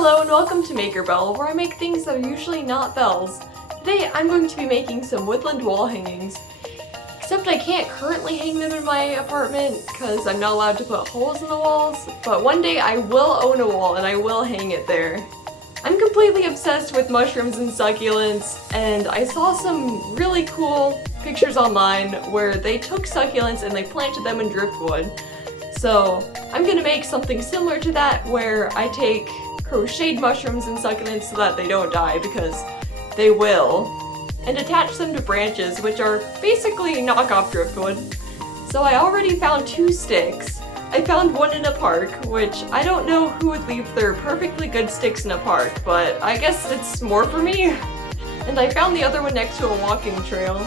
Hello and welcome to Maker Bell, where I make things that are usually not bells. Today I'm going to be making some woodland wall hangings. Except I can't currently hang them in my apartment because I'm not allowed to put holes in the walls, but one day I will own a wall and I will hang it there. I'm completely obsessed with mushrooms and succulents, and I saw some really cool pictures online where they took succulents and they planted them in driftwood. So I'm gonna make something similar to that where I take crocheted mushrooms and succulents so that they don't die, because they will, and attach them to branches, which are basically knockoff driftwood. So I already found 2 sticks. I found one in a park, which I don't know who would leave their perfectly good sticks in a park, but I guess it's more for me. And I found the other one next to a walking trail.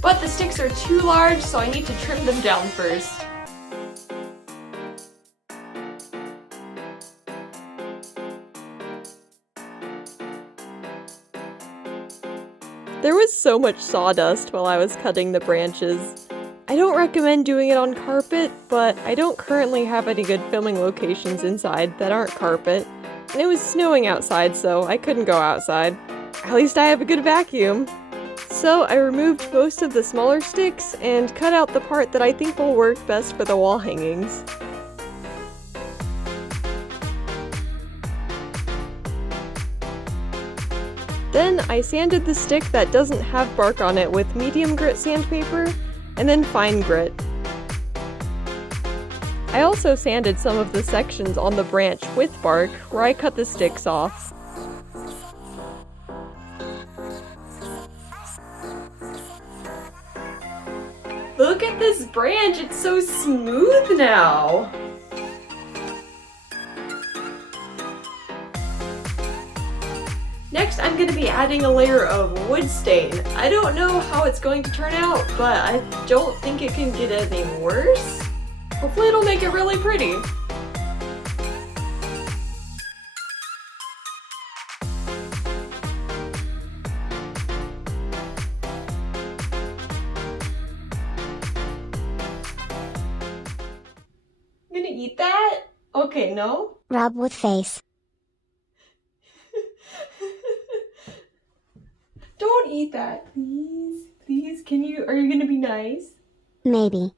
But the sticks are too large, so I need to trim them down first. There was so much sawdust while I was cutting the branches. I don't recommend doing it on carpet, but I don't currently have any good filming locations inside that aren't carpet. And it was snowing outside, so I couldn't go outside. At least I have a good vacuum. So I removed most of the smaller sticks and cut out the part that I think will work best for the wall hangings. Then I sanded the stick that doesn't have bark on it with medium grit sandpaper, and then fine grit. I also sanded some of the sections on the branch with bark where I cut the sticks off. Look at this branch, it's so smooth now! Next, I'm going to be adding a layer of wood stain. I don't know how it's going to turn out, but I don't think it can get any worse. Hopefully it'll make it really pretty. I'm gonna eat that? Okay, no? Rub with face. Don't eat that, please. Please, are you gonna be nice? Maybe.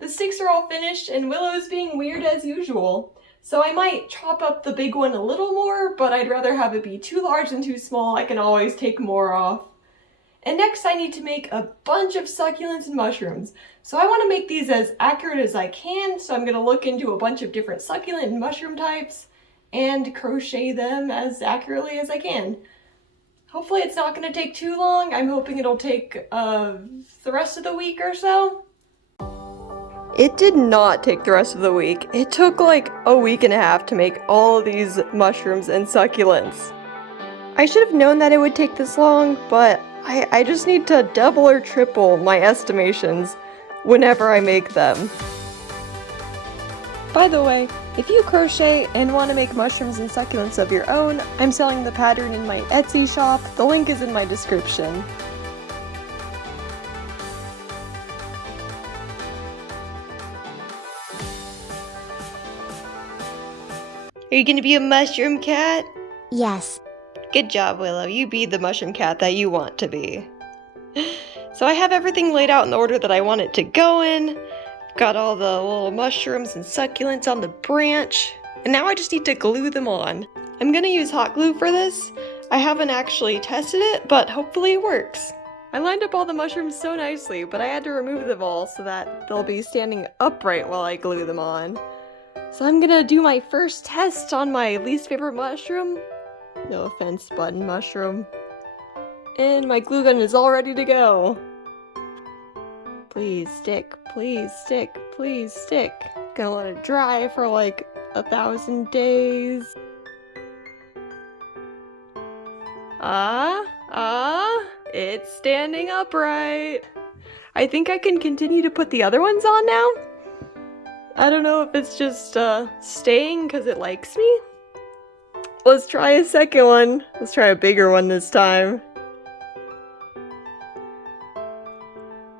The sticks are all finished and Willow's being weird as usual. So I might chop up the big one a little more, but I'd rather have it be too large than too small. I can always take more off. And next I need to make a bunch of succulents and mushrooms. So I want to make these as accurate as I can, so I'm gonna look into a bunch of different succulent and mushroom types and crochet them as accurately as I can. Hopefully it's not going to take too long. I'm hoping it'll take the rest of the week or so. It did not take the rest of the week. It took like a week and a half to make all of these mushrooms and succulents. I should have known that it would take this long, but I just need to double or triple my estimations whenever I make them. By the way, if you crochet and want to make mushrooms and succulents of your own, I'm selling the pattern in my Etsy shop. The link is in my description. Are you gonna be a mushroom cat? Yes. Good job, Willow. You be the mushroom cat that you want to be. So I have everything laid out in the order that I want it to go in. Got all the little mushrooms and succulents on the branch, and now I just need to glue them on. I'm gonna use hot glue for this. I haven't actually tested it, but hopefully it works. I lined up all the mushrooms so nicely, but I had to remove them all so that they'll be standing upright while I glue them on. So I'm gonna do my first test on my least favorite mushroom. No offense, button mushroom. And my glue gun is all ready to go. Please stick, please stick, please stick. Gonna let it dry for like 1,000 days. It's standing upright. I think I can continue to put the other ones on now. I don't know if it's just staying because it likes me. Let's try a second one. Let's try a bigger one this time.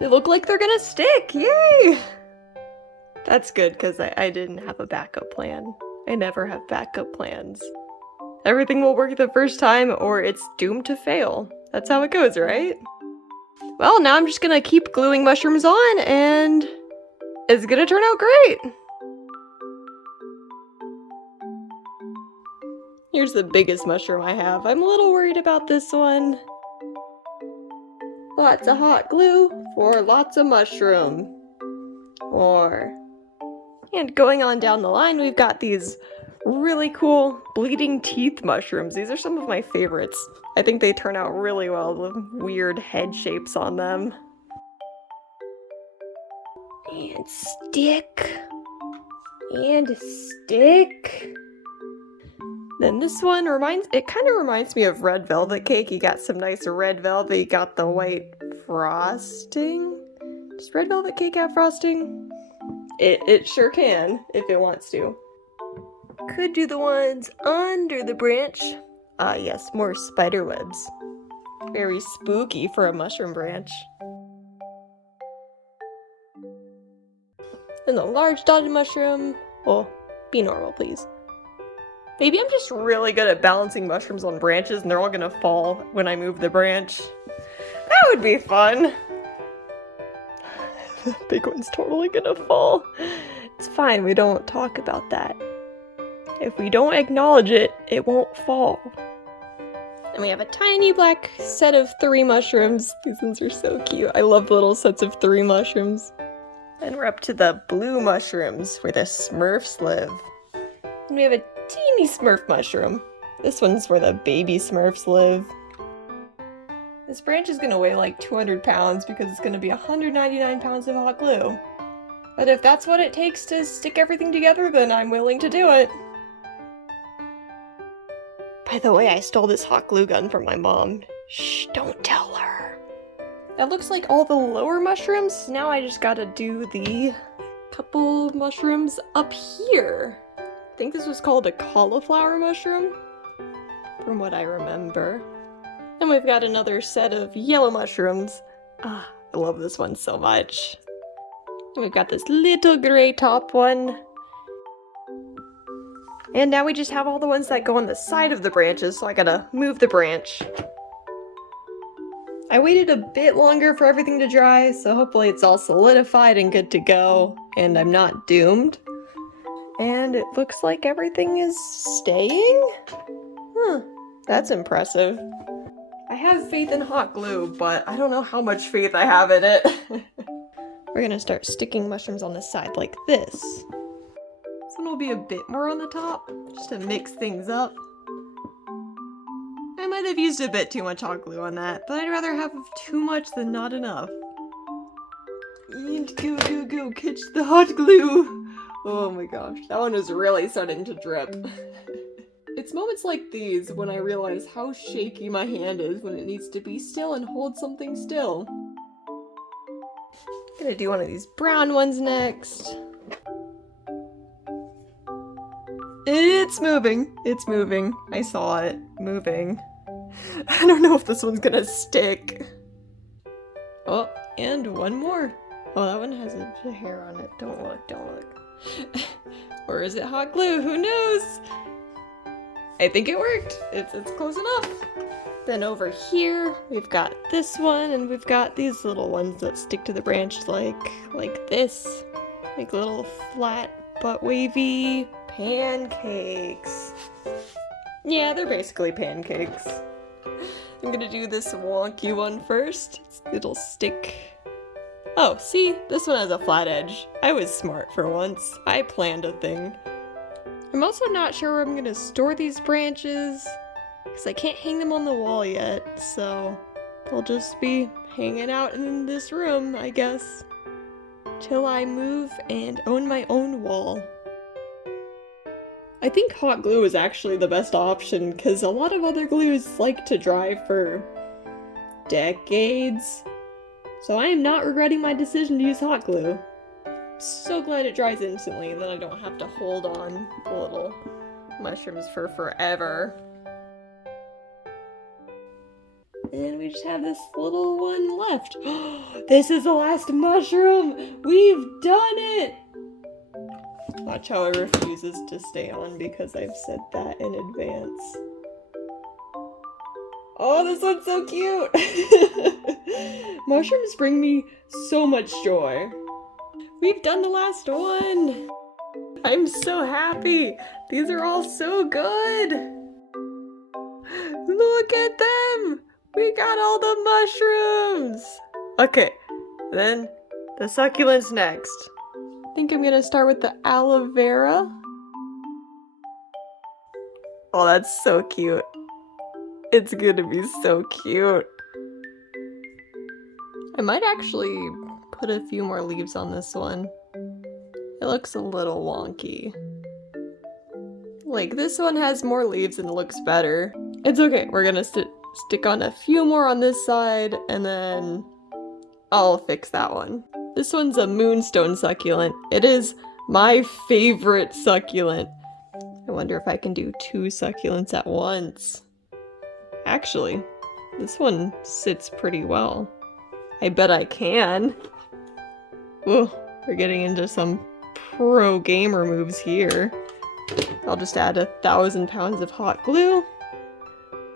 They look like they're gonna stick! Yay! That's good, because I didn't have a backup plan. I never have backup plans. Everything will work the first time or it's doomed to fail. That's how it goes, right? Well, now I'm just gonna keep gluing mushrooms on and it's gonna turn out great. Here's the biggest mushroom I have. I'm a little worried about this one. Lots of hot glue for lots of mushroom. And going on down the line, we've got these really cool bleeding teeth mushrooms. These are some of my favorites. I think they turn out really well with weird head shapes on them. And stick. And stick. Then this one kind of reminds me of red velvet cake. You got some nice red velvet, you got the white frosting. Does red velvet cake have frosting? It sure can, if it wants to. Could do the ones under the branch. Ah yes, more spider webs. Very spooky for a mushroom branch. Then the large dotted mushroom. Oh, be normal, please. Maybe I'm just really good at balancing mushrooms on branches and they're all gonna fall when I move the branch. That would be fun. The big one's totally gonna fall. It's fine, we don't talk about that. If we don't acknowledge it, it won't fall. And we have a tiny black set of 3 mushrooms. These ones are so cute. I love little sets of 3 mushrooms. And we're up to the blue mushrooms where the Smurfs live. And we have a teeny Smurf mushroom. This one's where the baby Smurfs live. This branch is gonna weigh like 200 pounds because it's gonna be 199 pounds of hot glue. But if that's what it takes to stick everything together, then I'm willing to do it. By the way, I stole this hot glue gun from my mom. Shh, don't tell her. That looks like all the lower mushrooms. Now I just gotta do the couple mushrooms up here. I think this was called a cauliflower mushroom, from what I remember. And we've got another set of yellow mushrooms. Ah, I love this one so much. And we've got this little gray top one. And now we just have all the ones that go on the side of the branches, so I gotta move the branch. I waited a bit longer for everything to dry, so hopefully it's all solidified and good to go, and I'm not doomed. And it looks like everything is staying? Huh, that's impressive. I have faith in hot glue, but I don't know how much faith I have in it. We're gonna start sticking mushrooms on the side like this. This one will be a bit more on the top, just to mix things up. I might have used a bit too much hot glue on that, but I'd rather have too much than not enough. And go, go, go, catch the hot glue! Oh my gosh, that one is really starting to drip. It's moments like these when I realize how shaky my hand is when it needs to be still and hold something still. Gonna do one of these brown ones next. It's moving. It's moving. I saw it moving. I don't know if this one's gonna stick. Oh, and one more. Oh, that one has a hair on it. Don't look, don't look. Or is it hot glue? Who knows? I think it worked. It's close enough. Then over here, we've got this one, and we've got these little ones that stick to the branch like this. Like little flat but wavy pancakes. Yeah, they're basically pancakes. I'm gonna do this wonky one first. It'll stick. Oh, see? This one has a flat edge. I was smart for once. I planned a thing. I'm also not sure where I'm gonna store these branches, because I can't hang them on the wall yet, so they'll just be hanging out in this room, I guess, till I move and own my own wall. I think hot glue is actually the best option, because a lot of other glues like to dry for decades. So I am not regretting my decision to use hot glue. So glad it dries instantly and then I don't have to hold on the little mushrooms for forever. And we just have this little one left. This is the last mushroom! We've done it! Watch how it refuses to stay on because I've said that in advance. Oh, this one's so cute! Mushrooms bring me so much joy. We've done the last one! I'm so happy! These are all so good! Look at them! We got all the mushrooms! Okay, then the succulents next. I think I'm gonna start with the aloe vera. Oh, that's so cute. It's gonna be so cute. I might actually put a few more leaves on this one. It looks a little wonky. Like, this one has more leaves and looks better. It's okay, we're gonna stick on a few more on this side, and then I'll fix that one. This one's a moonstone succulent. It is my favorite succulent. I wonder if I can do 2 succulents at once. Actually, this one sits pretty well. I bet I can. Ooh, we're getting into some pro gamer moves here. I'll just add 1,000 pounds of hot glue.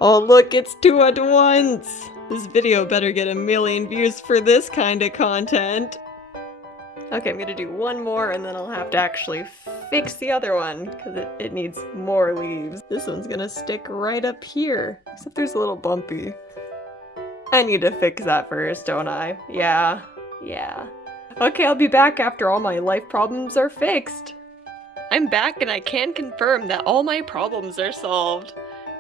Oh look, it's 2 at once! This video better get 1 million views for this kind of content. Okay, I'm gonna do one more and then I'll have to actually fix the other one because it needs more leaves. This one's gonna stick right up here, except there's a little bumpy. I need to fix that first, don't I? Yeah. Okay, I'll be back after all my life problems are fixed. I'm back and I can confirm that all my problems are solved.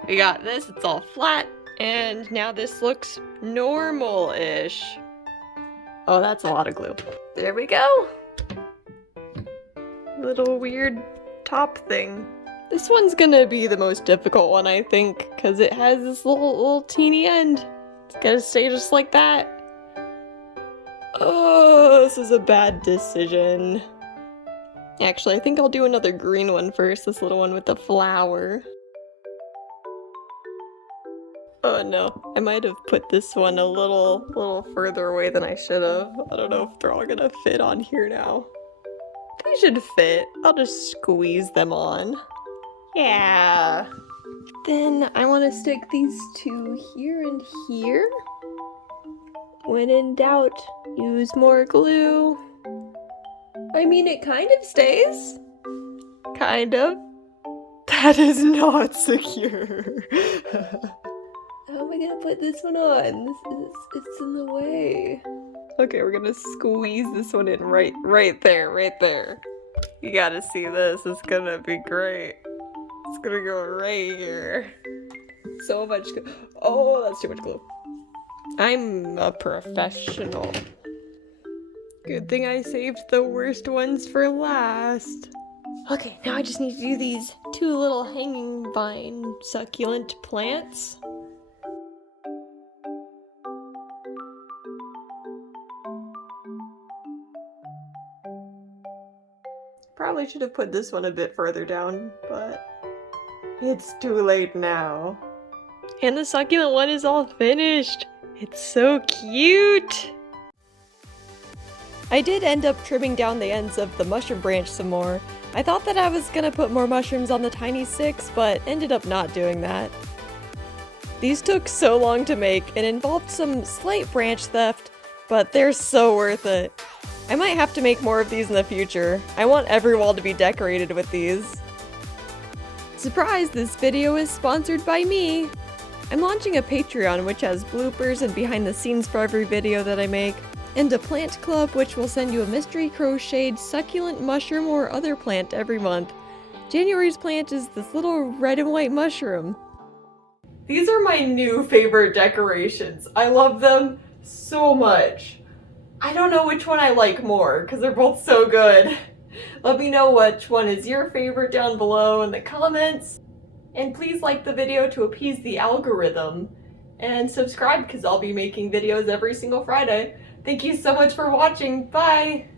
We got this, it's all flat, and now this looks normal-ish. Oh, that's a lot of glue. There we go! Little weird top thing. This one's gonna be the most difficult one, I think, because it has this little teeny end. It's gotta stay just like that. Oh, this is a bad decision. Actually, I think I'll do another green one first, this little one with the flower. Oh no, I might have put this one a little further away than I should have. I don't know if they're all gonna fit on here now. They should fit. I'll just squeeze them on. Yeah. Then I want to stick these 2 here and here. When in doubt, use more glue. I mean, it kind of stays. Kind of. That is not secure. How am I gonna put this one on? It's in the way. Okay, we're gonna squeeze this one in right there. You gotta see this, it's gonna be great. It's gonna go right here. So much glue. Oh, that's too much glue. I'm a professional. Good thing I saved the worst ones for last. Okay, now I just need to do these 2 little hanging vine succulent plants. Probably should have put this one a bit further down, but it's too late now. And the succulent one is all finished. It's so cute! I did end up trimming down the ends of the mushroom branch some more. I thought that I was gonna put more mushrooms on the tiny sticks, but ended up not doing that. These took so long to make and involved some slight branch theft, but they're so worth it. I might have to make more of these in the future. I want every wall to be decorated with these. Surprise, this video is sponsored by me! I'm launching a Patreon which has bloopers and behind the scenes for every video that I make, and a plant club which will send you a mystery crocheted succulent mushroom or other plant every month. January's plant is this little red and white mushroom. These are my new favorite decorations. I love them so much. I don't know which one I like more because they're both so good. Let me know which one is your favorite down below in the comments. And please like the video to appease the algorithm. And subscribe because I'll be making videos every single Friday. Thank you so much for watching. Bye!